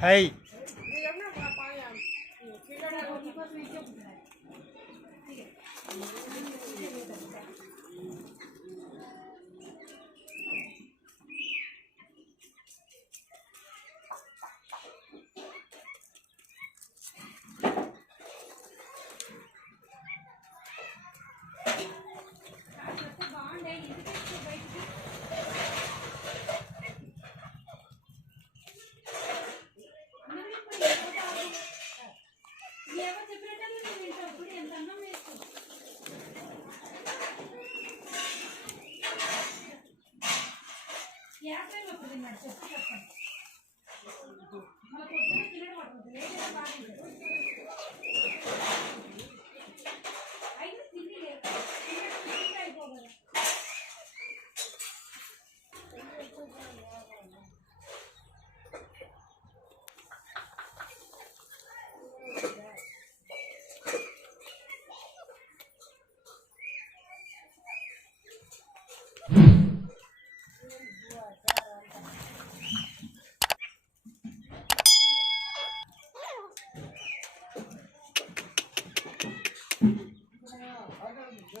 Hey. చెప్పండి. మన పొద్దున్న తినడం పడుతుంది లేదా బాగుంటుంది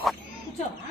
కూర్చోవా